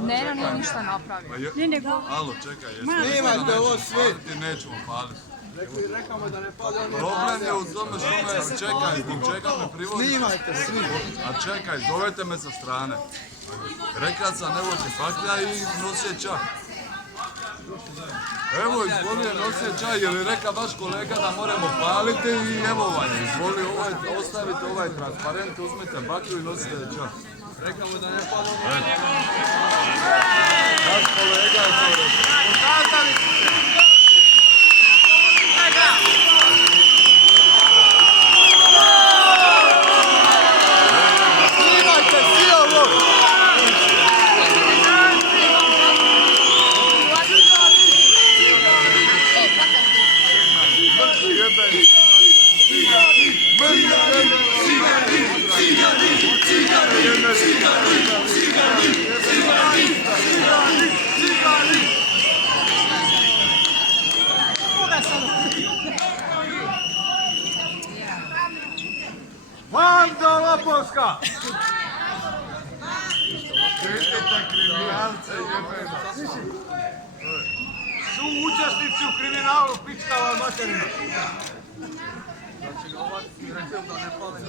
Ne, nije ništa napravio. Alo, čekaj, Snimajte ovo svi. ti nećemo paliti. Problem je u tome što me, čekaj, zbog čega me privodite? Snimajte svi. A čekaj, zovete me sa strane. Rekao sam ne vozi baklja i nosije čaj. Evo, izvoli je nosije čaj, jer je rekao vaš kolega da moramo paliti i evo vam je. Izvoli, ostavite ovaj transparent, uzmite baklju i nosite čaj. Rekao mu da ne padamo. Vaš kolega je to rekao. Pokazali su se. Snimajte svi ovo. Banda Lapovska! Štitite kriminalce, jebena. Su učesnici u kriminalu, pičkava materina. Znači, ova rekao da ne pali.